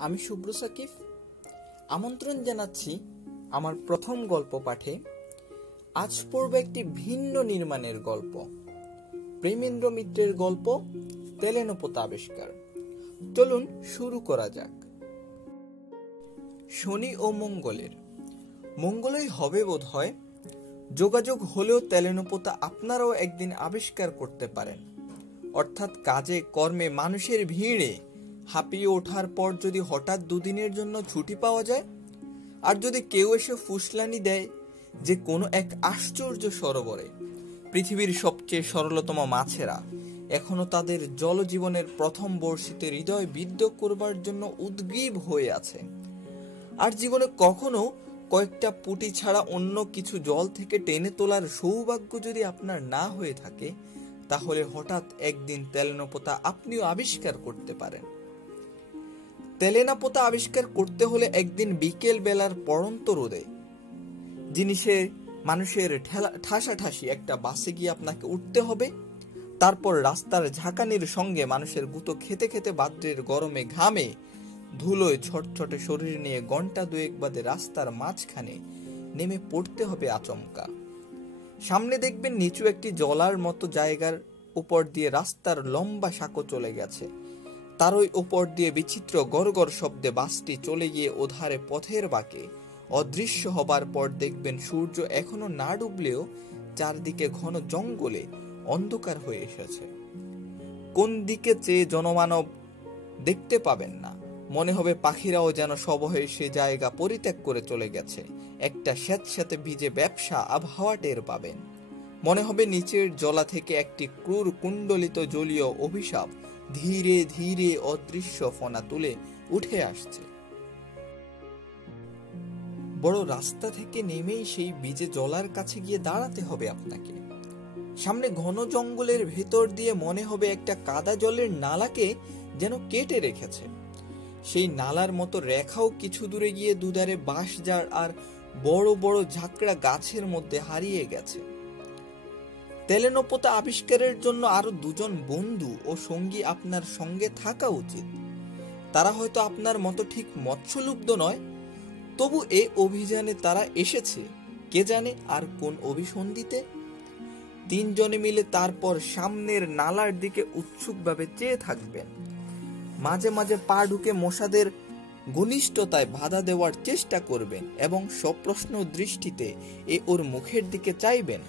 আমি শুভ্র সাকিব আমন্ত্রণ জানাচ্ছি আমার প্রথম গল্প পাঠে। আজ পড়ব একটি ভিন্ন নির্মাণের গল্প, প্রেমেন্দ্র মিত্রের গল্প তেলেনোপোতা আবিষ্কার। চলুন শুরু করা যাক। শনি ও মঙ্গলই হবে বোধ হয়। যোগাযোগ হলেও তেলেনোপোতা আপনারাও একদিন আবিষ্কার করতে পারেন। অর্থাৎ কাজে কর্মে মানুষের ভিড়ে হাঁপিয়ে ওঠার পর যদি হঠাৎ দুদিনের জন্য ছুটি পাওয়া যায়, আর যদি কেউ এসে ফুসলানি দেয় যে কোনো এক আশ্চর্য সরোবরে পৃথিবীর সবচেয়ে সরলতম মাছেরা এখনো তাদের জলজীবনের প্রথম বর্ষিতে হৃদয় বিদ্ধ করবার জন্য উদ্গ্রীব হয়ে আছে, আর জীবনে কখনো কয়েকটা পুঁটি ছাড়া অন্য কিছু জল থেকে টেনে তোলার সৌভাগ্য যদি আপনার না হয়ে থাকে, তাহলে হঠাৎ একদিন তেলেনোপোতা আপনিও আবিষ্কার করতে পারেন। তেলেনোপোতা আবিষ্কার করতে হলে একদিন বিকেল বেলার পড়ন্ত রোদে মানুষের ঠাসাঠাসি একটা বাসে গিয়ে আপনাকে উঠতে হবে। তারপর রাস্তার ঝাঁকানির সঙ্গে মানুষের গুঁতো খেতে খেতে বাদ্রের গরমে ঘামে ধুলোয় ছটছটে শরীর নিয়ে ঘন্টা দুয়েক বাদে রাস্তার মাঝখানে নেমে পড়তে হবে আচমকা। সামনে দেখবেন নিচু একটি জলার মতো জায়গার উপর দিয়ে রাস্তার লম্বা সাঁকো চলে গেছে। তারই উপর দিয়ে বিচিত্র গড়গড় শব্দে বাসটি চলে গিয়ে ওধারে পথের বাঁকে অদৃশ্য হবার পর দেখবেন সূর্য এখনো না ডুবলেও চারদিকে ঘন জঙ্গলে অন্ধকার হয়ে এসেছে। কোন দিকে চেয়ে জনমানব দেখতে পাবেন না, মনে হবে পাখিরাও যেন সবহে সে জায়গা পরিত্যাগ করে চলে গেছে। একটা স্যাঁতস্যাঁতে ভিজে ব্যবসা আবহাওয়া টের পাবেন। মনে হবে নিচের জলা থেকে একটি ক্রূর কুণ্ডলিত জলীয় অভিশাপ ধীরে ধীরে অদৃশ্য ফনা তুলে উঠে আসছে। বড় রাস্তা থেকে নেমেই সেই ভিজে জলার কাছে গিয়ে দাঁড়াতে হবে আপনাকে। সামনে ঘন জঙ্গলের ভেতর দিয়ে মনে হবে একটা কাদা জলের নালাকে যেন কেটে রেখেছে। সেই নালার মতো রেখাও কিছু দূরে গিয়ে দুধারে বাঁশঝাড় আর বড় বড় ঝাঁকড়া গাছের মধ্যে হারিয়ে গেছে। তেলেনোপোতা আবিষ্কারের জন্য আরো দুজন বন্ধু ও সঙ্গী আপনার সঙ্গে থাকা উচিত। তারা হয়তো আপনার মতো ঠিক মৎস্যলুব্ধ নয়, তবু এ অভিযানে তারা এসেছে কে জানে আর কোন অভিসন্ধিতে। তিনজনে মিলে তারপর সামনের নালার দিকে উৎসুকভাবে চেয়ে থাকবেন। মাঝে মাঝে পা ঢুকে মশাদের ঘনিষ্ঠতায় বাধা দেওয়ার চেষ্টা করবেন এবং সপ্রশ্ন দৃষ্টিতে ওর মুখের দিকে চাইবেন।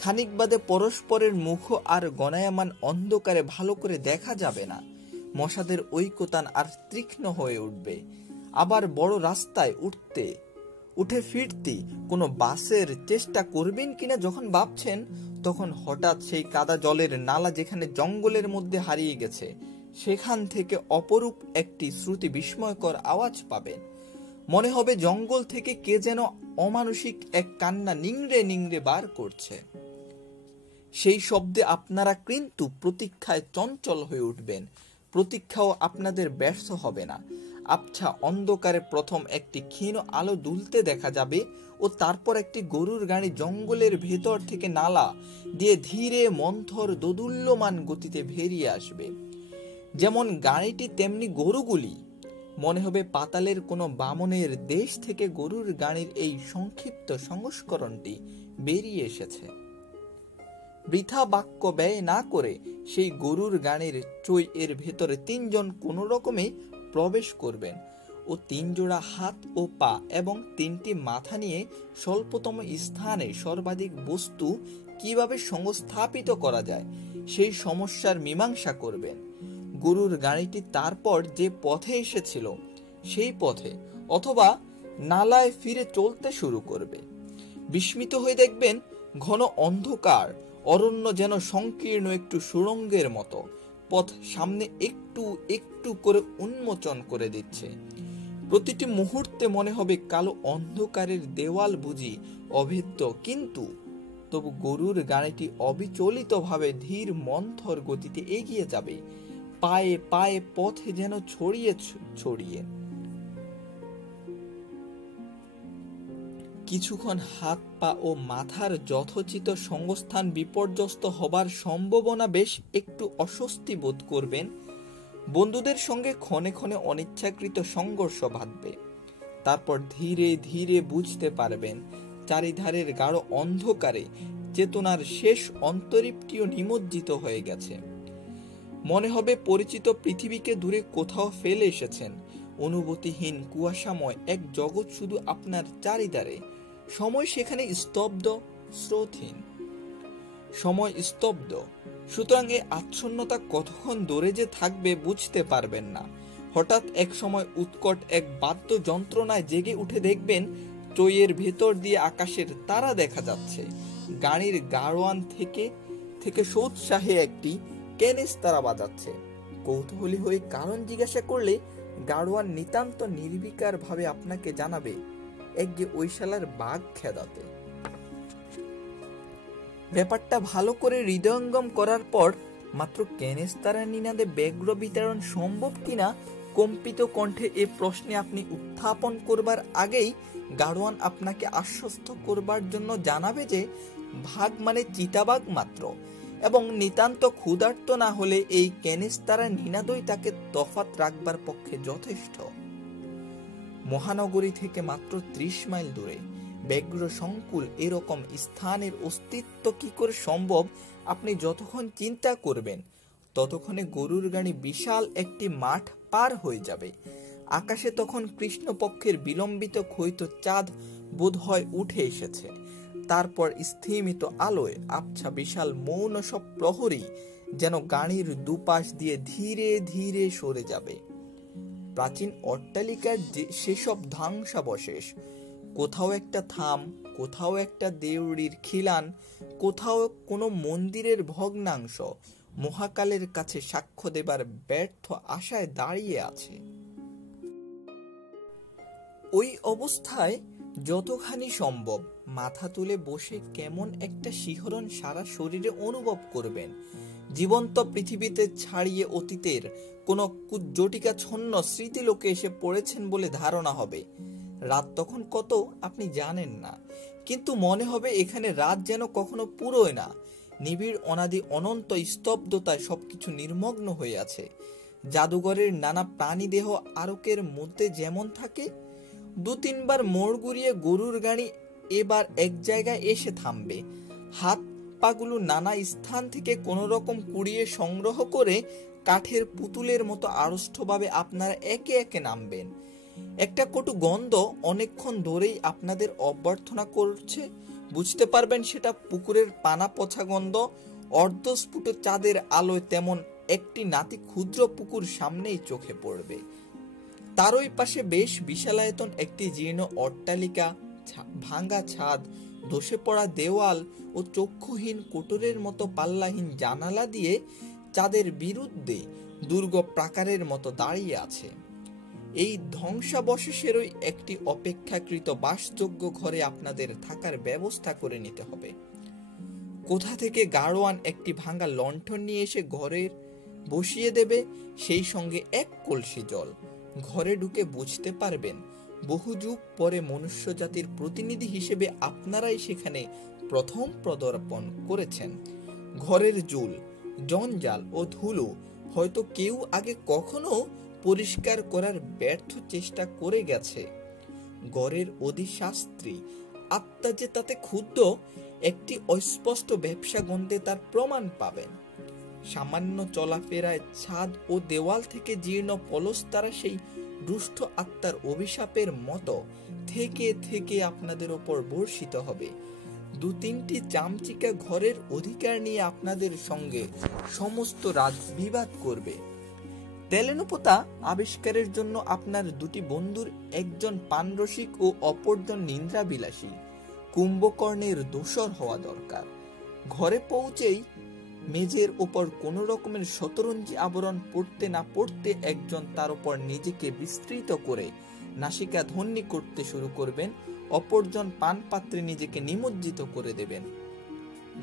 খানিক বাদে পরস্পরের মুখ আর গণায়মান অন্ধকারে ভালো করে দেখা যাবে না। মশাদের ঐকতান আর তীক্ষ্ণ হয়ে উঠবে। আবার বড় রাস্তায় উঠে ফিরতে কোনো বাসের চেষ্টা করবেন কিনা যখন ভাবছেন, তখন হঠাৎ সেই কাদা জলের নালা যেখানে জঙ্গলের মধ্যে হারিয়ে গেছে, সেখান থেকে অপরূপ একটি শ্রুতি বিস্ময়কর আওয়াজ পাবেন। মনে হবে জঙ্গল থেকে কে যেন অমানুষিক এক কান্না নিংড়ে নিংড়ে বার করছে। সেই শব্দে আপনারা কিন্তু প্রতীক্ষায় চঞ্চল হয়ে উঠবেন। প্রতীক্ষাও আপনাদের ব্যর্থ হবে না। আবছা অন্ধকারে প্রথম একটি ক্ষীণ আলো দুলতে দেখা যাবে ও তারপর একটি গরুর গাড়ি জঙ্গলের ভেতর থেকে নালা দিয়ে ধীরে মন্থর দোদুল্যমান গতিতে বেরিয়ে আসবে। যেমন গাড়িটি তেমনি গরুগুলি। মনে হবে পাতালের কোনো বামনের দেশ থেকে গরুর গাড়ির এই সংক্ষিপ্ত সংস্করণটি বেরিয়ে এসেছে। বৃথা বাক্য ব্যয় না করে সেই গরুর গাড়ির চই এর ভেতরে তিনজন কোনো রকমে প্রবেশ করবেন ও তিন জোড়া হাত ও পা এবং তিনটি মাথা নিয়ে স্বল্পতম স্থানে সর্বাধিক বস্তু কিভাবে সংস্থাপিত করা যায় সেই সমস্যার মীমাংসা করবেন। গরুর গাড়িটি তারপর যে পথে এসেছিল সেই পথে অথবা নালায় ফিরে চলতে শুরু করবে। বিস্মিত হয়ে দেখবেন ঘন অন্ধকার অরণ্য যেন সংকীর্ণ একটু সুড়ঙ্গের মতো পথ সামনে একটু একটু করে উন্মোচন করে দিচ্ছে। প্রতিটি মুহূর্তে মনে হবে কালো অন্ধকারের দেওয়াল বুঝি অভেদ্য, কিন্তু তবু গরুর গাড়িটি অবিচলিতভাবে ধীর মন্থর গতিতে এগিয়ে যাবে, পায়ে পায়ে পথে যেন ছড়িয়ে ছড়িয়ে। কিছুক্ষণ হাত পা ও মাথার যথোচিত সংস্থান বিপর্যস্ত হবার সম্ভাবনা বেশ একটু অস্বস্তি বোধ করবেন। বন্ধুদের সঙ্গে ক্ষণে ক্ষণে অনিচ্ছাকৃত সংঘর্ষ বাঁধবে। তারপর ধীরে ধীরে বুঝতে পারবেন চারিধারের গাঢ় অন্ধকারে চেতনার শেষ অন্তরীপটিও নিমজ্জিত হয়ে গেছে। মনে হবে পরিচিত পৃথিবীকে দূরে কোথাও ফেলে এসেছেন। অনুভূতিহীন কুয়াশাময় এক জগৎ শুধু আপনার চারিধারে। সময় সেখানে স্তব্ধ, স্রোতহীন। সময় স্তব্ধ, সুতরাং এই আচ্ছন্নতা কতক্ষণ ধরে যে থাকবে বুঝতে পারবেন না। হঠাৎ এক সময় উৎকট এক বাদ্য যন্ত্রণায় জেগে উঠে দেখবেন চইয়ের ভেতর দিয়ে আকাশের তারা দেখা যাচ্ছে। গাড়ির গাড়োয়ান থেকে সোৎসাহে একটি কেনেস তারা বাজাচ্ছে। কৌতূহলী হয়ে কারণ জিজ্ঞাসা করলে গাড়োয়ান নিতান্ত নির্বিকার ভাবে আপনাকে জানাবে একগে ওই শালার বাঘ খেদাতে। ব্যাপারটা ভালো করে হৃদয়ঙ্গম করার পর মাত্র কেনেস্তারা নিনাদে ব্যগ্র বিতরণ সম্ভব কিনা কম্পিত কণ্ঠে এ প্রশ্নে আপনি উত্থাপন করবার আগেই গাড়োয়ান আপনাকে আশ্বস্ত করবার জন্য জানাবে যে ভাগ মানে চিতাবাঘ মাত্র, এবং নিতান্ত ক্ষুধার্ত না হলে এই কেনেস্তারা নিনাদই তাকে তফাৎ রাখবার পক্ষে যথেষ্ট। মহানগরী থেকে মাত্র 30 মাইল দূরে ব্যগ্র সংকুল এরকম স্থানের অস্তিত্ব কি করে সম্ভব আপনি যতক্ষণ চিন্তা করবেন ততক্ষণে গরুর গাড়ি বিশাল একটি মাঠ পার হয়ে যাবে। আকাশে তখন কৃষ্ণপক্ষের বিলম্বিত ক্ষয়িত চাঁদ বোধ হয় উঠে এসেছে। তারপর স্থিমিত আলোয় আবছা বিশাল মৌন সব প্রহরী যেন গাড়ির দুপাশ দিয়ে ধীরে ধীরে সরে যাবে। প্রাচীন অট্টালিকার সেসব ধ্বংসাবশেষ, কোথাও একটা থাম, কোথাও একটা দেউড়ির খিলান, কোথাও কোনো মন্দিরের ভগ্নাংশ মহাকালের কাছে সাক্ষ্য দেবার ব্যর্থ আশায় দাঁড়িয়ে আছে। ওই অবস্থায় যতখানি সম্ভব মাথা তুলে বসে কেমন একটা শিহরণ সারা শরীরে অনুভব করবেন। জীবন্ত পৃথিবীতে ছাড়িয়ে অতীতের কোনো জটিকাচ্ছন্ন স্মৃতিলোকে এসে পড়েছেন বলে ধারণা হবে। রাত তখন কত আপনি জানেন না, কিন্তু মনে হবে এখানে রাত যেন কখনো পুরোয় না। নিবিড় অনাদি অনন্ত স্তব্ধতায় সবকিছু নির্মগ্ন হয়ে আছে। জাদুঘরের নানা প্রাণীদেহ আরকের মধ্যে যেমন থাকে। 2-3 বার মোড় ঘুরিয়ে গরুর গাড়ি এবার এক জায়গায় এসে থামবে। হাত পাগুলো নানা স্থান থেকে কোনো রকম কুড়িয়ে সংগ্রহ করে কাঠের পুতুলের মতো আড়ষ্টভাবে আপনারা একে একে নামবেন। একটা কটু গন্ধ অনেকক্ষণ ধরেই আপনাদের অভ্যর্থনা করছে। বুঝতে পারবেন সেটা পুকুরের পানা পচা গন্ধ। অর্ধস্ফুট চাঁদের আলোয় তেমন একটি নাতি ক্ষুদ্র পুকুর সামনেই চোখে পড়বে। তার ওই পাশে বেশ বিশালায়তন একটি জীর্ণ অট্টালিকা, ভাঙ্গা ছাদ, ধসে পড়া দেওয়াল ও চক্ষুহীন কোটরের মতো পাল্লাহীন জানালা দিয়ে চাঁদের বিরুদ্ধে দুর্গ প্রাকারের মতো দাঁড়িয়ে আছে। এই ধ্বংসাবশেষেরই একটি অপেক্ষাকৃত বাসযোগ্য ঘরে আপনাদের থাকার ব্যবস্থা করে নিতে হবে। কোথা থেকে গাড়োয়ান একটি ভাঙা লণ্ঠন নিয়ে এসে ঘরের বসিয়ে দেবে, সেই সঙ্গে 1 কলসি জল। ঘরে ঢুকে বুঝতে পারবেন বহু যুগ পরে মনুষ্য জাতির প্রতিনিধি হিসেবে আপনারাই সেখানে প্রথম পদার্পণ করেছেন। ঘরের জুল, জঞ্জাল ও ধুলো হয়তো কেউ আগে কখনো পরিষ্কার করার ব্যর্থ চেষ্টা করে গেছে। ঘরের অধিশাস্ত্রী আত্মা যে তাতে ক্ষুব্ধ, একটি অস্পষ্ট ব্যবসা গন্ধে তার প্রমাণ পাবেন। সামান্য চলাফেরায় ছাদ ও দেওয়াল থেকে জীর্ণ পলস্তারা সেই দুষ্ট আত্মার অভিশাপের মতো থেকে থেকে আপনাদের ওপর বর্ষিত হবে। 2-3টি চামচিকা ঘরের অধিকার নিয়ে আপনাদের সঙ্গে সমস্ত রাত বিবাদ করবে। তেলেনোপোতা আবিষ্কারের জন্য আপনার 2টি বন্ধুর একজন পানরসিক ও অপরজন নিন্দ্রাবিলাসী কুম্ভকর্ণের দোসর হওয়া দরকার। ঘরে পৌঁছেই মেঝের ওপর কোনো রকমের শতরঞ্জি আবরণ পড়তে না পড়তে একজন তার উপর নিজেকে বিস্তৃত করে নাসিকা ধ্বনি করতে শুরু করবেন, অপরজন পান পাত্রে নিজেকে নিমজ্জিত করে দেবেন।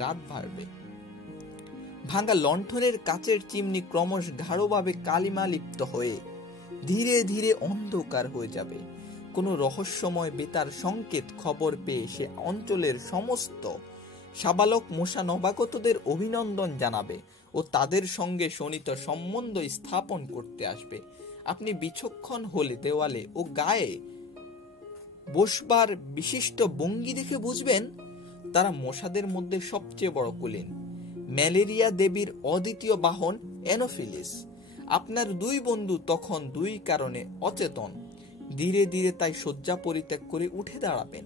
রাত বাড়বে। ভাঙা লণ্ঠনের কাচের চিমনি ক্রমশ গাঢ়ভাবে কালিমা লিপ্ত হয়ে ধীরে ধীরে অন্ধকার হয়ে যাবে। কোনো রহস্যময় বেতার সংকেত খবর পেয়ে সে অঞ্চলের সমস্ত সাবালক মশা নবাগতদের অভিনন্দন জানাবে। ও তাদের সঙ্গে শোণিত সম্বন্ধ স্থাপন করতে আসবে। আপনি বিচক্ষণ হলে দেওয়ালে ও গায়ে বসবার বিশিষ্ট ভঙ্গি দেখে বুঝবেন তারা মশাদের মধ্যে সবচেয়ে বড় কুলীন। ম্যালেরিয়া দেবীর অদ্বিতীয় বাহন অ্যানোফিলিস। আপনার দুই বন্ধু তখন দুই কারণে অচেতন। ধীরে ধীরে তাই শয্যা পরিত্যাগ করে উঠে দাঁড়াবেন।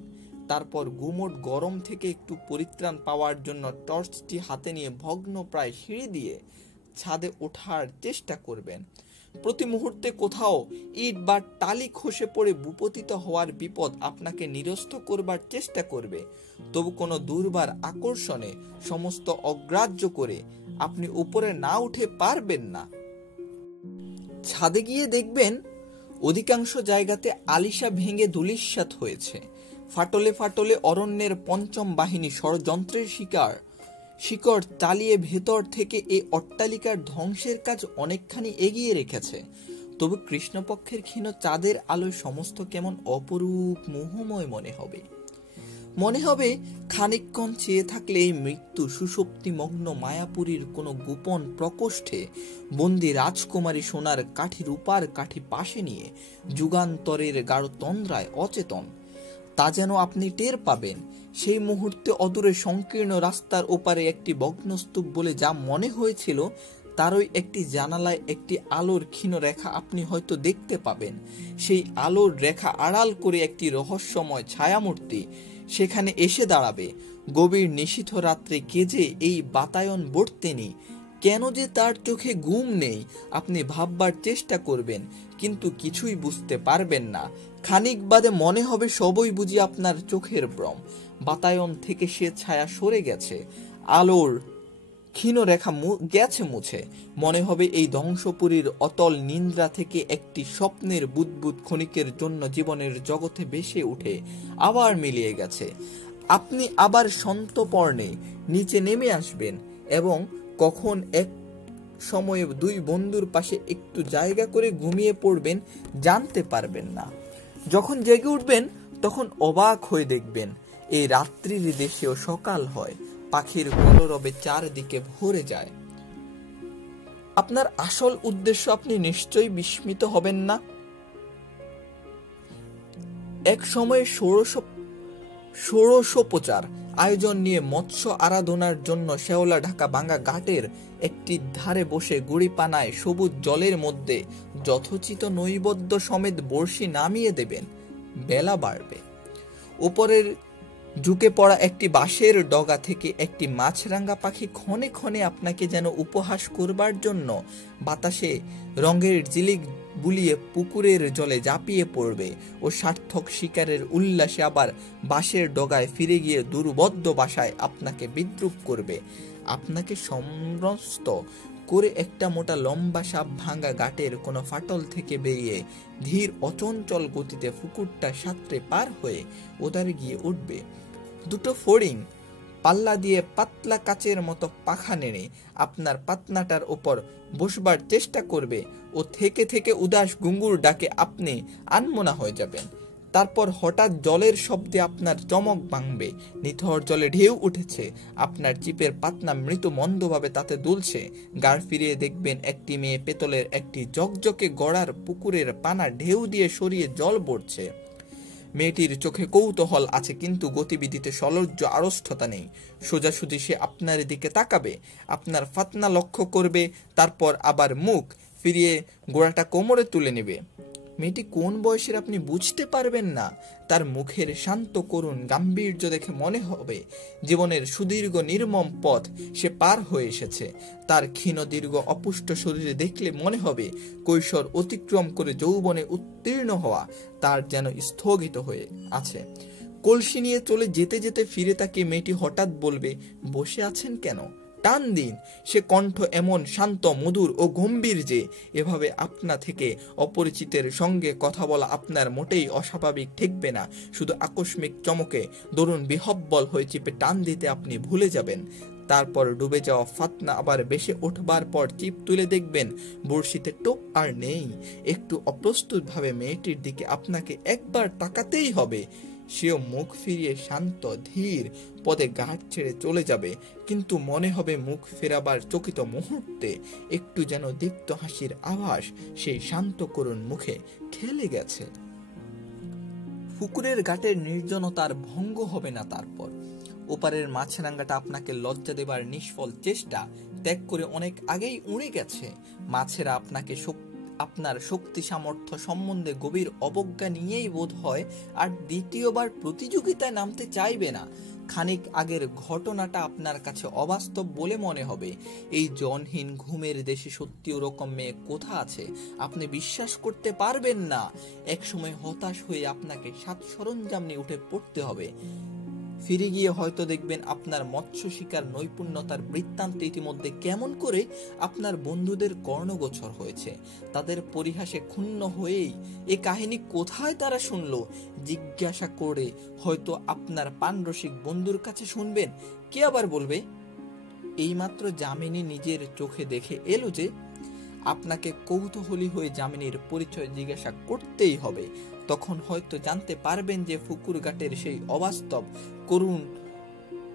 তারপর গুমোট গরম থেকে একটু পরিত্রাণ পাওয়ার জন্য টর্চটি হাতে নিয়ে ভগ্ন প্রায় সিঁড়ি দিয়ে ছাদে ওঠার চেষ্টা করবেন। প্রতি মুহূর্তে কোথাও ইট বা টালি খসে পড়ে ভূপতিত হওয়ার বিপদ আপনাকে নিরস্ত করবার চেষ্টা করবে। তবু কোনো দুর্বার আকর্ষণে সমস্ত অগ্রাহ্য করে আপনি উপরে না উঠে পারবেন না। ছাদে গিয়ে দেখবেন অধিকাংশ জায়গাতে আলিশা ভেঙে ধূলিসাৎ হয়েছে। ফাটলে ফাটলে অরণ্যের পঞ্চম বাহিনী ষড়যন্ত্রের শিকড় চালিয়ে ভেতর থেকে এই অট্টালিকার ধ্বংসের কাজ অনেকখানি এগিয়ে রেখেছে। তবু কৃষ্ণপক্ষের ক্ষীণ চাঁদের আলোয় সমস্ত কেমন অপরূপ মোহময় মনে হবে খানিকক্ষণ চেয়ে থাকলে এই মৃত্যু সুষুপ্তিমগ্ন মায়াপুরীর কোনো গোপন প্রকোষ্ঠে বন্দি রাজকুমারী সোনার কাঠি রূপার কাঠি পাশে নিয়ে যুগান্তরের গাঢ় তন্দ্রায় অচেতন। তা যেন আপনি টের পাবেন। সেই মুহূর্তে অদূরে সংকীর্ণ রাস্তার ওপারে একটি ভগ্নস্তূপ বলে যা মনে হয়েছিল তারই একটি জানালায় একটি আলোর ক্ষীণ রেখা আপনি হয়তো দেখতে পাবেন। সেই আলোর রেখা আড়াল করে একটি রহস্যময় ছায়ামূর্তি সেখানে এসে দাঁড়াবে। গভীর নিশীথ রাত্রে কে যে এই বাতায়ন বর্তেনি, কেন যে তার চোখে ঘুম নেই, আপনি ভাববার চেষ্টা করবেন, কিন্তু কিছুই বুঝতে পারবেন না। খানিক বাদে মনে হবে সবই বুঝি আপনার চোখের ভ্রম। বাতায়ন থেকে সে ছায়া সরে গেছে, আলোর ক্ষীণ রেখা গেছে মুছে। মনে হবে এই ধ্বংসপুরীর অতল নিদ্রা থেকে একটি স্বপ্নের বুদবুদ ক্ষণিকের জন্য জীবনের জগতে ভেসে উঠে আবার মিলিয়ে গেছে। আপনি আবার সন্তর্পণে নিচে নেমে আসবেন এবং কখন এক সময়ে দুই বন্ধুর পাশে একটু জায়গা করে ঘুমিয়ে পড়বেন জানতে পারবেন না। যখন জেগে উঠবেন তখন অবাক হয়ে দেখবেন এই রাত্রির দেশেও সকাল হয়, পাখির কলরবে চারদিকে ভরে যায়। আপনার আসল উদ্দেশ্য আপনি নিশ্চয়ই বিস্মিত হবেন না। এক সময় ষোড়শোপচার আয়োজন নিয়ে মৎস্য আরাধনার জন্য শেওলা ঢাকা ভাঙা ঘাটের একটি ধারে বসে গুড়িপানায় সবুজ জলের মধ্যে যথোচিত নৈবেদ্য সমেত বড়শি নামিয়ে দেবেন। বেলা বাড়বে। উপরের ঝুঁকে পড়া একটি বাঁশের ডগা থেকে একটি মাছরাঙা পাখি ক্ষণে ক্ষণে আপনাকে যেন উপহাস করবার জন্য বাতাসে রঙের ঝিলিক বুলিয়ে পুকুরের জলে ঝাঁপিয়ে পড়বে ও সার্থক শিকারের উল্লাসে আবার বাঁশের ডগায় ফিরে গিয়ে দুর্বোধ্য ভাষায় আপনাকে বিদ্রূপ করবে। আপনাকে সমস্ত করে একটা মোটা লম্বা সাপ ভাঙা ঘাটের কোনো ফাটল থেকে বেরিয়ে ধীর অচঞ্চল গতিতে পুকুরটা সাঁতরে পার হয়ে ওদারে গিয়ে উঠবে। দুটো ফড়িং পাল্লা দিয়ে পাতলা কাচের মতো পাখা নেড়ে আপনার পাতনাটার ওপর বসবার চেষ্টা করবে ও থেকে থেকে উদাস গুঙ্গুর ডাকে আপনি আনমনা হয়ে যাবেন। তারপর হঠাৎ জলের শব্দে আপনার চমক ভাঙবে। নিথর জলে ঢেউ উঠেছে, আপনার চিপের পাতনা মৃত মন্দভাবে তাতে দুলছে। গাড় ফিরিয়ে দেখবেন একটি মেয়ে পেতলের একটি জকজকে গড়ার পুকুরের পানা ঢেউ দিয়ে সরিয়ে জল পড়ছে। মেয়েটির চোখে কৌতূহল আছে, কিন্তু গতিবিধিতে সলজ্জ আড়ষ্ঠতা নেই। সোজাসুজি সে আপনার দিকে তাকাবে, আপনার ফাতনা লক্ষ্য করবে, তারপর আবার মুখ ফিরিয়ে গোড়াটা কোমরে তুলে নেবে। মেয়েটি কোন বয়সের আপনি বুঝতে পারবেন না। তার মুখের শান্ত করুণ গাম্ভীর্য দেখে মনে হবে জীবনের সুদীর্ঘ নির্মম পথ সে পার হয়ে এসেছে। তার ক্ষীণ দীর্ঘ অপুষ্ট শরীরে দেখলে মনে হবে কৈশোর অতিক্রম করে যৌবনে উত্তীর্ণ হওয়া তার যেন স্থগিত হয়ে আছে। কলসি নিয়ে চলে যেতে যেতে ফিরে তাকিয়ে মেয়েটি হঠাৎ বলবে, বসে আছেন কেন? টান দিন। সে কণ্ঠ এমন শান্ত মধুর ও গম্ভীর যে এভাবে আপনা থেকে অপরিচিতের সঙ্গে কথা বলা আপনার মোটেই অস্বাভাবিক ঠেকবে না। শুধু আকস্মিক চমকে দরুন বিহব্বল হয়ে চিপে টান দিতে আপনি ভুলে যাবেন। তারপর ডুবে যাওয়া ফাতনা আবার বেশে উঠবার পর চিপ তুলে দেখবেন বড়শিতে টোপ আর নেই। একটু অপ্রস্তুত ভাবে মেয়েটির দিকে আপনাকে একবার তাকাতেই হবে। সেও মুখ ফিরিয়ে শান্ত ধীর পদে ঘাট ছেড়ে চলে যাবে, কিন্তু মনে হবে মুখ ফেরাবার চকিত মুহূর্তে একটু যেন দীপ্ত হাসির আভাস সেই শান্ত করুণ মুখে খেলে গেছে। পুকুরের ঘাটের নির্জনতার ভঙ্গ হবে না তারপর। ওপারের মাছরাঙ্গাটা আপনাকে লজ্জা দেবার নিষ্ফল চেষ্টা ত্যাগ করে অনেক আগেই উড়ে গেছে। মাছেরা আপনাকে আপনার শক্তি সামর্থ্য সম্বন্ধে গভীর অবজ্ঞা নিয়েই বোধ হয় আর দ্বিতীয়বার প্রতিযোগিতায় নামতে চাইবে না। খানিক আগের ঘটনাটা আপনার কাছে অবাস্তব বলে মনে হবে। এই জনহীন ঘুমের দেশে সত্যি ওরকম মেয়ে কোথা আছে আপনি বিশ্বাস করতে পারবেন না। একসময় হতাশ হয়ে আপনাকে সাত সরঞ্জাম নিয়ে উঠে পড়তে হবে। ফিরে গিয়ে হয়তো দেখবেন আপনার মৎস্য শিকার নৈপুণ্যতার বৃত্তান্ত ইতিমধ্যে কেমন করে আপনার বন্ধুদের কর্ণগোচর হয়েছে। তাদের পরিহাসে ক্ষুণ্ণ হয়েই এ কাহিনী কোথায় তারা শুনলো জিজ্ঞাসা করে হয়তো আপনার পানরসিক বন্ধুর কাছে শুনবেন। কে আবার বলবে এইমাত্র যামিনী নিজের চোখে দেখে এলো যে। আপনাকে কৌতূহলী হয়ে যামিনীর পরিচয় জিজ্ঞাসা করতেই হবে। তখন হয়তো জানতে পারবেন যে পুকুরঘাটের সেই অবাস্তব করুণ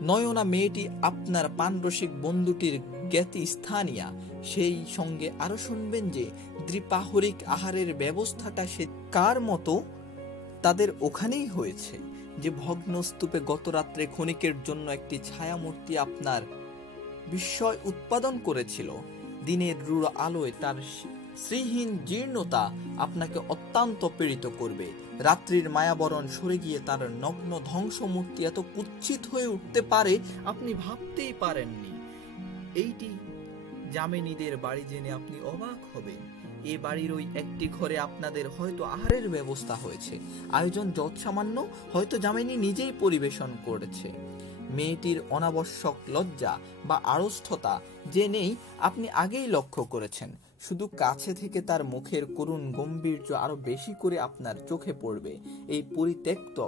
নয়না মেয়েটি আপনার পানরসিক বন্ধুটির জ্ঞাতি স্থানীয়া। সেই সঙ্গে আরো শুনবেন যে দ্বিপ্রাহরিক আহারের ব্যবস্থাটা সে কার মতো তাদের ওখানেই হয়েছে। যে ভগ্ন স্তূপে গত রাত্রে ক্ষণিকের জন্য একটি ছায়ামূর্তি আপনার বিস্ময় উৎপাদন করেছিল, দিনের রূঢ় আলোয় তার শ্রীহীন জীর্ণতা আপনাকে অত্যন্ত পীড়িত করবে। রাত্রির মায়াবরণ সরে গিয়ে তার নগ্ন ধ্বংসমূর্তি এত কুৎসিত হয়ে উঠতে পারে আপনি ভাবতেই পারেননি। এইটি যামিনীদের বাড়ি জেনে আপনি অবাক হবেন। এ বাড়ির ওই একটি ঘরে আপনাদের হয়তো আহারের ব্যবস্থা হয়েছে, আয়োজন যৎসামান্য হয়তো যামিনী নিজেই পরিবেশন করেছে। মেয়েটির অনাবশ্যক লজ্জা বা আড়ষ্ঠতা যে নেই আপনি আগেই লক্ষ্য করেছেন। শুধু কাছে থেকে তার মুখের করুণ গম্ভীর্য আরো বেশি করে আপনার চোখে পড়বে। এই পরিত্যক্ত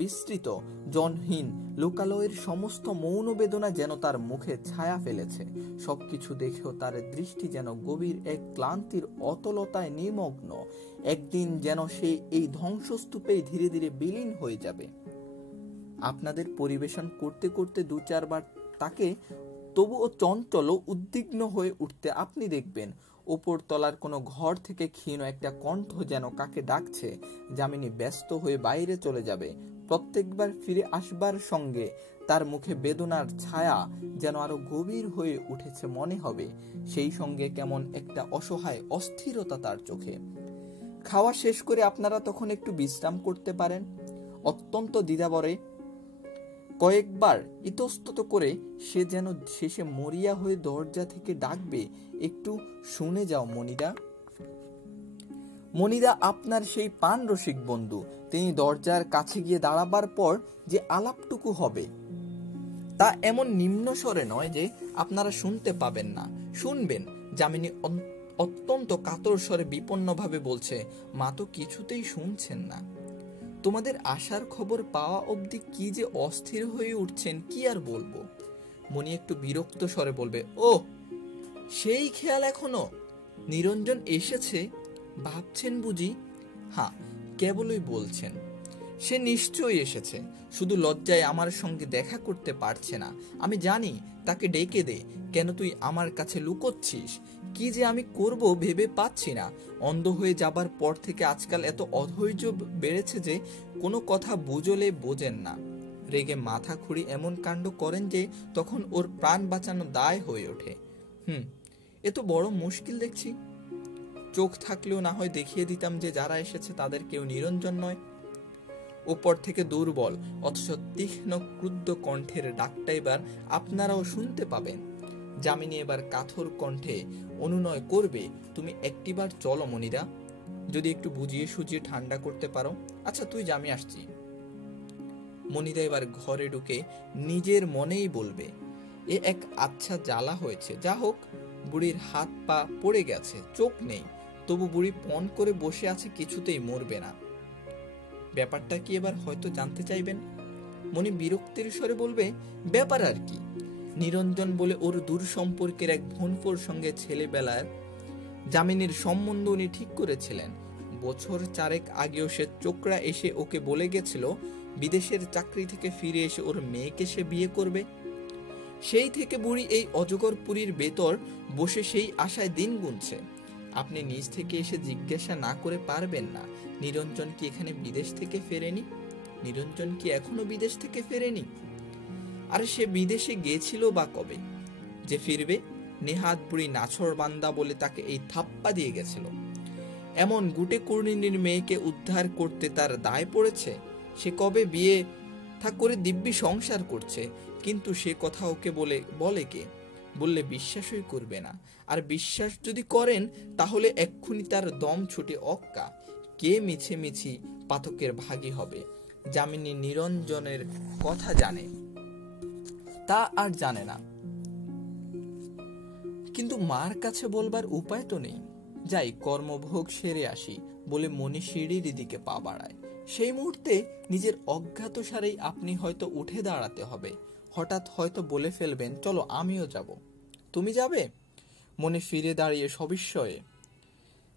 বিস্তৃত জনহীন লোকালয়ের সমস্ত মৌন বেদনা যেন তার মুখে ছায়া ফেলেছে। সবকিছু দেখেও তার দৃষ্টি যেন গভীর এক ক্লান্তির অতলতায় নিমগ্ন। একদিন যেন সে এই ধ্বংসস্তূপেই ধীরে ধীরে বিলীন হয়ে যাবে। আপনাদের পরিবেশন করতে করতে দু চারবার তাকে তবুও চঞ্চল উদ্বিগ্ন হয়ে উঠতে আপনি দেখবেন। ওপর তলার কোনো ঘর থেকে ক্ষীণ একটা কণ্ঠ যেন কাকে ডাকছে। যামিনী ব্যস্ত হয়ে বাইরে চলে যাবে। প্রত্যেকবার ফিরে আসবার সঙ্গে তার মুখে বেদনার ছায়া যেন আরো গভীর হয়ে উঠেছে মনে হবে। সেই সঙ্গে কেমন একটা অসহায় অস্থিরতা তার চোখে। খাওয়া শেষ করে আপনারা তখন একটু বিশ্রাম করতে পারেন। অত্যন্ত দ্বিধাবরে কয়েকবার ইতস্তত করে সে যেন শেষে মরিয়া হয়ে দরজা থেকে ডাকবে, একটু শুনে যাও মনিদা। মনিদা আপনার সেই পান রসিক বন্ধু। তিনি দরজার কাছে গিয়ে দাঁড়াবার পর যে আলাপটুকু হবে তা এমন নিম্ন স্বরে নয় যে আপনারা শুনতে পাবেন না। শুনবেন। যামিনী অত্যন্ত কাতর স্বরে বিপন্নভাবে বলছে, মা তো কিছুতেই শুনছেন না। তোমাদের আসার খবর পাওয়া অবধি কি যে অস্থির হয়ে উঠছেন কি আর বলবো। মনি একটু বিরক্ত স্বরে বলবে, ও সেই খেয়াল এখনো? নিরঞ্জন এসেছে ভাবছেন বুঝি? হ্যাঁ, কেবলই বলছেন। সে নিশ্চয়ই এসেছে, শুধু লজ্জায় আমার সঙ্গে দেখা করতে পারছে না। আমি জানি, তাকে ডেকে দে। কেন তুই আমার কাছে লুকোচ্ছিস? কি যে আমি করব ভেবে পাচ্ছি না। অন্ধ হয়ে যাবার পর থেকে আজকাল এত অধৈর্য বেড়েছে যে কোনো কথা বুঝলে বোঝেন না। রেগে মাথা খুঁড়ি এমন কাণ্ড করেন যে তখন ওর প্রাণ বাঁচানো দায় হয়ে ওঠে। এ তো বড় মুশকিল দেখছি। চোখ থাকলেও না হয় দেখিয়ে দিতাম যে যারা এসেছে তাদের কেউ নিরঞ্জন নয়। উপর থেকে দুর্বল অথচ তীক্ষ্ণ ক্রুদ্ধ কণ্ঠের ডাকটা এবার আপনারাও শুনতে পাবেন। যামিনী এবার কাথর কণ্ঠে অনুনয় করবে, তুমি একটিবার চলো মনিরা, যদি একটু বুঝিয়ে সুজিয়ে ঠান্ডা করতে পারো। আচ্ছা তুই যামি আসছি। মনিরা এবার ঘরে ঢুকে নিজের মনেই বলবে, এ এক আচ্ছা জ্বালা হয়েছে। যা হোক, বুড়ির হাত পা পড়ে গেছে, চোখ নেই, তবু বুড়ি পণ করে বসে আছে, কিছুতেই মরবে না। ব্যাপারটা কি এবার হয়তো জানতে চাইবেন। মনি বিরক্তির স্বরে বলবে, ব্যাপার আর কি? নিরঞ্জন বলে ওর দূর সম্পর্কের এক ভনফোর সঙ্গে ছেলেবেলার যামিনীর সম্বন্ধ উনি ঠিক করেছিলেন। বছর 4 আগেও সে চোকরা এসে ওকে বলে গেছিল বিদেশের চাকরি থেকে ফিরে এসে ওর মেয়েকে সে বিয়ে করবে। সেই থেকে বুড়ি এই অজগরপুরীর ভেতর বসে সেই আশায় দিন গুনছে। আপনি নিজ থেকে এসে জিজ্ঞাসা না করে পারবেন না নিরঞ্জন কি এখানে বিদেশ থেকে ফেরেনি? নিরঞ্জন কি এখনো বিদেশ থেকে ফেরেনি? আরে সে বিদেশে গেছিল বা কবে যে ফিরবে? নেহাত বুড়ি নাছর বান্দা বলে তাকে এই থাপ্পা দিয়ে গেছিল। এমন গুটে কুর্নিনীর মেয়েকে উদ্ধার করতে তার দায় পড়েছে। সে কবে বিয়ে থা করে দিব্যি সংসার করছে, কিন্তু সে কথা ওকে বলে কে? বললে বিশ্বাসই করবে না। আর বিশ্বাস যদি করেন তাহলে এক্ষুনি তার দম ছুটে অক্কা। কে মিছি পাঠকের ভাগী হবে? যামিনী নিরঞ্জনের কথা জানে, তা আর জানে না, কিন্তু মার কাছে বলবার উপায় তো নেই। যাই কর্মভোগ সেরে আসি বলে মনি সিঁড়ির দিকে পা বাড়ায়। সেই মুহূর্তে নিজের অজ্ঞাত সারেই আপনি হয়তো উঠে দাঁড়াতে হবে। হঠাৎ হয়তো বলে ফেলবেন, চলো আমিও যাব। তুমি যাবে? মনে ফিরে দাঁড়িয়ে সবিস্ময়ে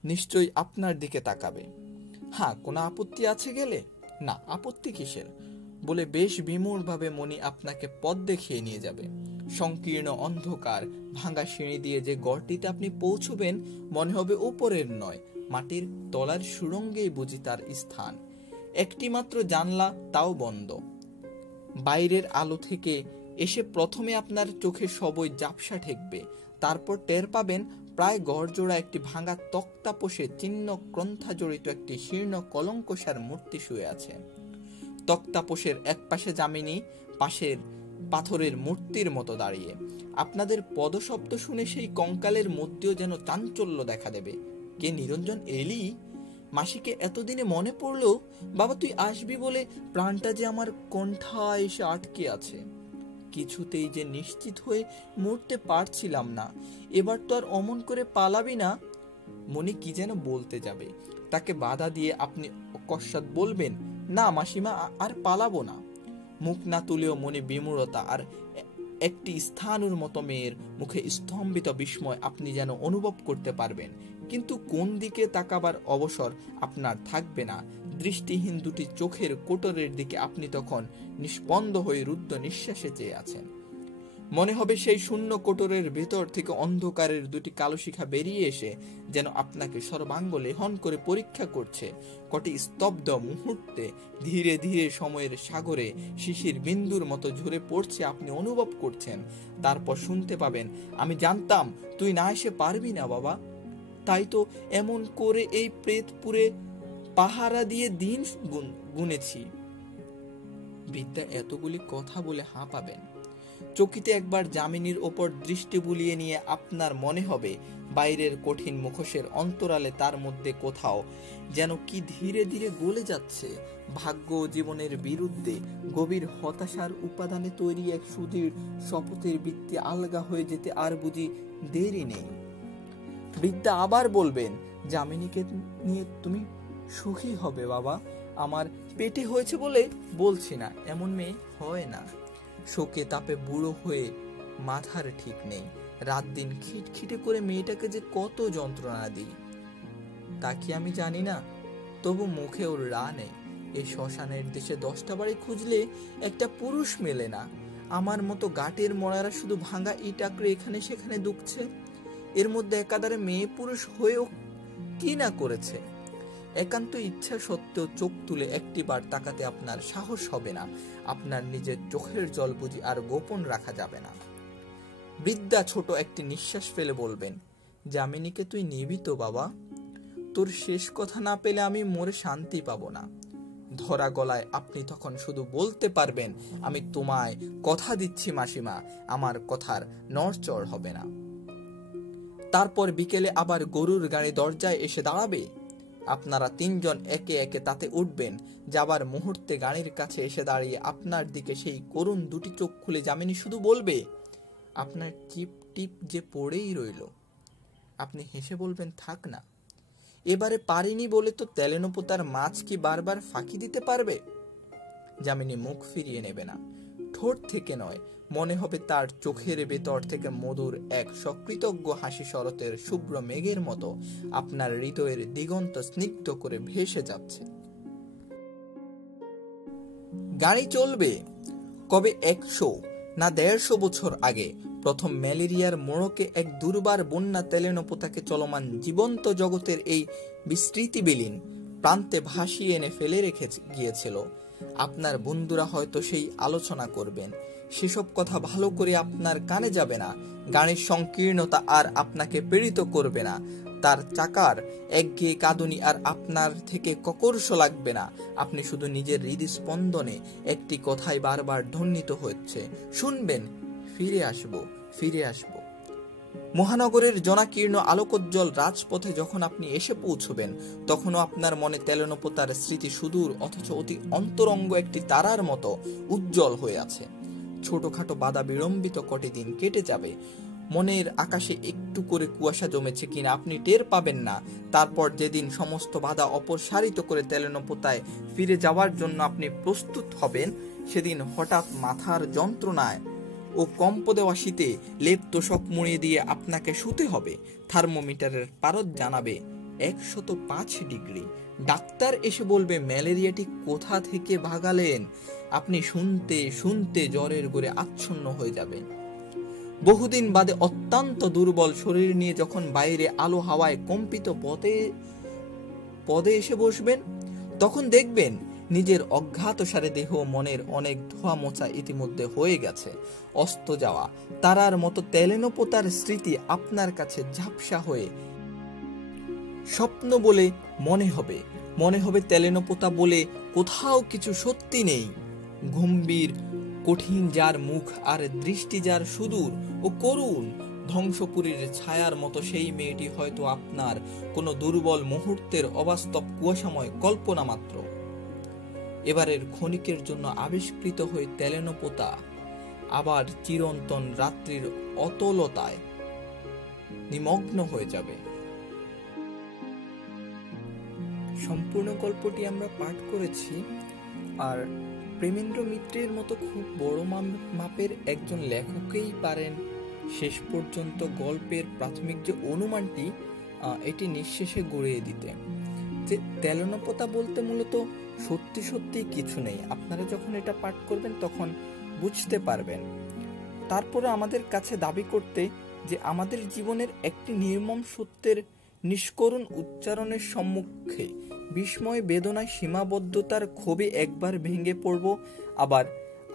নিশ্চয়ই আপনার দিকে তাকাবে। হ্যাঁ, কোনো আপত্তি আছে গেলে? না, আপত্তি কিসের? বলে বেশ বিমূঢ়ভাবে মনি আপনাকে পথ দেখিয়ে নিয়ে যাবে। সংকীর্ণ অন্ধকার ভাঙা সিঁড়ি দিয়ে যে ঘরটিতে আপনি পৌঁছবেন মনে হবে উপরের নয়, মাটির তলার সুড়ঙ্গেই বুঝি তার স্থান। একটি মাত্র জানলা, তাও বন্ধ। বাইরের আলো থেকে এসে প্রথমে আপনার চোখে সবই ঝাপসা ঠেকবে, তারপর টের পাবেন প্রায় গড়জোড়া একটি ভাঙা তক্তাপোষে চিহ্ন গ্রন্থা জড়িত একটি শীর্ণ কলঙ্কসার মূর্তি শুয়ে আছে। তক্তাপোষের এক পাশে যামিনী, পাশের পাথরের মূর্তির মতো দাঁড়িয়ে। আপনাদের পদশব্দ শুনে সেই কঙ্কালের মধ্যেও যেন চাঞ্চল্য দেখা দেবে। কে নিরঞ্জন, এলি? মাসিকে এতদিনে মনে পড়লো? বাবা, তুই আসবি বলে প্রাণটা যে আমার কণ্ঠায় এসে আটকে আছে। কিছুতেই যে নিশ্চিত হয়ে মরতে পারছিলাম না। এবার তো আর অমন করে পালাবি না? মনি কি যেন বলতে যাবে, তাকে বাধা দিয়ে আপনি অকস্মাৎ বলবেন, না মাসিমা, আর পালাবো না। মুখ না তুলেও মনে বিমূঢ়তা আর একটি স্থানুর মতো মেয়ের মুখে স্তম্ভিত বিস্ময় আপনি যেন অনুভব করতে পারবেন, কিন্তু কোন দিকে তাকাবার অবসর আপনার থাকবে না। দৃষ্টিহীন দুটি চোখের কোটরের দিকে আপনি তখন নিস্পন্দ হয়ে রুদ্ধ নিঃশ্বাসে চেয়ে আছেন। মনে হবে সেই শূন্য কোটরের ভেতর থেকে অন্ধকারের দুটি কালো শিখা বেরিয়ে এসে যেন আপনাকে সর্বাঙ্গ লেহন করে পরীক্ষা করছে। কটি স্তব্ধ মুহূর্তে ধীরে ধীরে সময়ের সাগরে শিশির বিন্দুর মতো ঝরে পড়ছে আপনি অনুভব করছেন। তারপর শুনতে পাবেন, আমি জানতাম তুই না এসে পারবি না বাবা, তাই তো এমন করে এই প্রেতপুরে পাহারা দিয়ে দিন গুনেছি। বিদ্যা এতগুলি কথা বলে হাঁপাবেন। চকিতে একবার যামিনীর ওপর দৃষ্টি বুলিয়ে নিয়ে আপনার মনে হবে বাইরের কঠিন মুখোশের অন্তরালে তার মধ্যে কোথাও যেন কি ধীরে ধীরে গলে যাচ্ছে ভাগ্য ও জীবনের বিরুদ্ধে গভীর হতাশার উপাদানে তৈরি এক সুদৃঢ় শপথের ভিত্তি আলগা হয়ে যেতে আর বুঝি দেরি নেই। বিদ্যা আবার বলবেন, যামিনীকে নিয়ে তুমি সুখী হবে বাবা। আমার পেটে হয়েছে বলে বলছি না, এমন মেয়ে হয় না। শোকে তাপে বুড়ো হয়ে মাথার ঠিক নেই। রাত দিন খিটখিটে করে মেয়েটাকে যে কত যন্ত্রণা দিই তা কি আমি জানি না? তবু মুখে ওর রা নেই। এই শ্মশানের দেশে 10টা বাড়ি খুঁজলে একটা পুরুষ মেলে না। আমার মতো গাটের মরারা শুধু ভাঙা ইট আঁকড়ে এখানে সেখানে দুঃখছে। এর মধ্যে একাধারে মেয়ে পুরুষ হয়েও কি না করেছে। একান্ত ইচ্ছা সত্ত্বেও চোখ তুলে একটিবার তাকাতে আপনার সাহস হবে না। আপনার নিজের চোখের জল বুঝি আর গোপন রাখা যাবে না। বৃদ্ধা ছোট একটি নিঃশ্বাস ফেলে বলবেন, যামিনীকে তুই নিবি তো বাবা? তোর শেষ কথা না পেলে আমি মরে শান্তি পাবো না। ধরা গলায় আপনি তখন শুধু বলতে পারবেন, আমি তোমায় কথা দিচ্ছি মাসিমা, আমার কথার নড়চড় হবে না। তারপর বিকেলে আবার গরুর গাড়ি দরজায় এসে দাঁড়াবে। আপনারা 3 জন একে একে তাতে উঠবেন। যাবার মুহূর্তে গাড়ির কাছে এসে দাঁড়িয়ে আপনার দিকে সেই করুণ দুটি চোখ খুলে যামিনী শুধু বলবে, আপনার টিপ টিপ যে পড়েই রইল। আপনি হেসে বলবেন, থাক না, এবারে পারিনি বলে তো তেলেনোপোতার মাছ কি বারবার ফাঁকি দিতে পারবে? যামিনী মুখ ফিরিয়ে নেবে না, ঠোঁট থেকে নয়, মনে হবে তার চোখের ভেতর থেকে মধুর এক সকৃতজ্ঞ হাসি শরতের শুভ্র মেঘের মতো আপনার হৃদয়ের দিগন্ত স্নিগ্ধ করে ভেসে যাচ্ছে। গাড়ি চলবে কবে 100 না 150 বছর আগে প্রথম ম্যালেরিয়ার মোড়কে এক দুর্বার বন্যা তেলেনোপোতাকে চলমান জীবন্ত জগতের এই বিস্তৃতিবিলীন প্রান্তে ভাসিয়ে এনে ফেলে রেখে গিয়েছিল। আপনার বন্ধুরা হয়তো সেই আলোচনা করবেন, সেসব কথা ভালো করে আপনার কানে যাবে না। গাড়ির সংকীর্ণতা আর আপনাকে প্রেরিত করবে না, তার চাকার একঘেয়ে কাঁদুনি আর আপনার থেকে ককর্ষ লাগবে না। আপনি শুধু নিজের হৃদস্পন্দনে একটি কথাই বারবার ধ্বনিত হচ্ছে, শুনবেন, ফিরে আসব, ফিরে আসব। মহানগরের জনাকীর্ণ আলোকোজ্জ্বল রাজপথে যখন আপনি এসে পৌঁছবেন, তখনও আপনার মনে তেলেনোপোতার স্মৃতি সুদূর অথচ অতি অন্তরঙ্গ একটি তারার মতো উজ্জ্বল হয়ে আছে। ছোটখাটো বাধা বিড়ম্বিত কটি দিন কেটে যাবে, মনের আকাশে একটু করে কুয়াশা জমেছে কিনা আপনি টের পাবেন না। তারপর যেদিন সমস্ত বাধা অপসারিত করে তেলেনোপোতায় ফিরে যাওয়ার জন্য আপনি প্রস্তুত হবেন, সেদিন হঠাৎ মাথার যন্ত্রণায় ও কম্প দেওয়া শীতে লেপ তোষক মুড়িয়ে দিয়ে আপনাকে শুতে হবে। থার্মোমিটারের পারদ জানাবে 105 ডিগ্রি। ডাক্তার এসে বলবে, ম্যালেরিয়াটি কোথা থেকে ভাগালেন। আপনি শুনতে শুনতে জ্বরের ঘোরে আচ্ছন্ন হয়ে যাবেন। বহুদিন বাদে অত্যন্ত দুর্বল শরীর নিয়ে যখন বাইরে আলো হাওয়ায় কম্পিত পদে এসে বসবেন, তখন দেখবেন নিজের অজ্ঞাতসারে দেহ মনের অনেক ধোয়া মোছা ইতিমধ্যে হয়ে গেছে। অস্ত যাওয়া তারার মতো তেলেনোপোতার স্মৃতি আপনার কাছে ঝাপসা হয়ে স্বপ্ন বলে মনে হবে তেলেনোপোতা বলে কোথাও কিছু সত্যি নেই। গম্ভীর কঠিন যার মুখ আর দৃষ্টি যার সুদূর ও করুণ, ধ্বংসপুরীর ছায়ার মতো সেই মেয়েটি হয়তো আপনার কোনো দুর্বল মুহূর্তের অবাস্তব কুয়াশাময় কল্পনা মাত্র। এবারের ক্ষণিকের জন্য আবিষ্কৃত হয়ে তেলেনোপোতা আবার চিরন্তন রাত্রির অতলতায় নিমগ্ন হয়ে যাবে। সম্পূর্ণ গল্পটি আমরা পাঠ করেছি, আর প্রেমেন্দ্র মিত্রের মতো খুব বড় মাপের একজন লেখকেই পারেন শেষ পর্যন্ত গল্পের প্রাথমিক যে অনুমানটি এটি নিঃশেষে গড়িয়ে দিতে। যে তেলেনোপোতা বলতে মূলত সত্যি সত্যি কিছু নেই, আপনারা যখন এটা পাঠ করবেন তখন বুঝতে পারবেন। তারপরে আমাদের কাছে দাবি করতে যে আমাদের জীবনের একটি নির্মম সত্যের নিষ্করুণ উচ্চারণের সম্মুখে বিস্ময় বেদনায় সীমাবদ্ধতার ক্ষোভে একবার ভেঙে পড়ব, আবার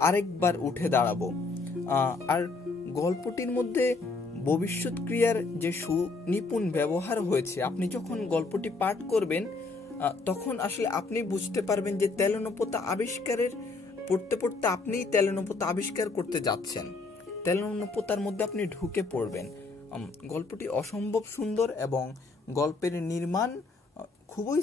আরেকবার উঠে দাঁড়াবো। আর গল্পটির মধ্যে ভবিষ্যৎ ক্রিয়ার যে সুনিপুণ ব্যবহার হয়েছে, আপনি যখন গল্পটি পাঠ করবেন তখন আসলে আপনি বুঝতে পারবেন যে তেলেনোপোতা আবিষ্কারের পড়তে পড়তে আপনিই তেলেনোপোতা আবিষ্কার করতে যাচ্ছেন, তেলেনোপোতার মধ্যে আপনি ঢুকে পড়বেন। গল্পটি অসম্ভব সুন্দর এবং গল্পের নির্মাণ খুবই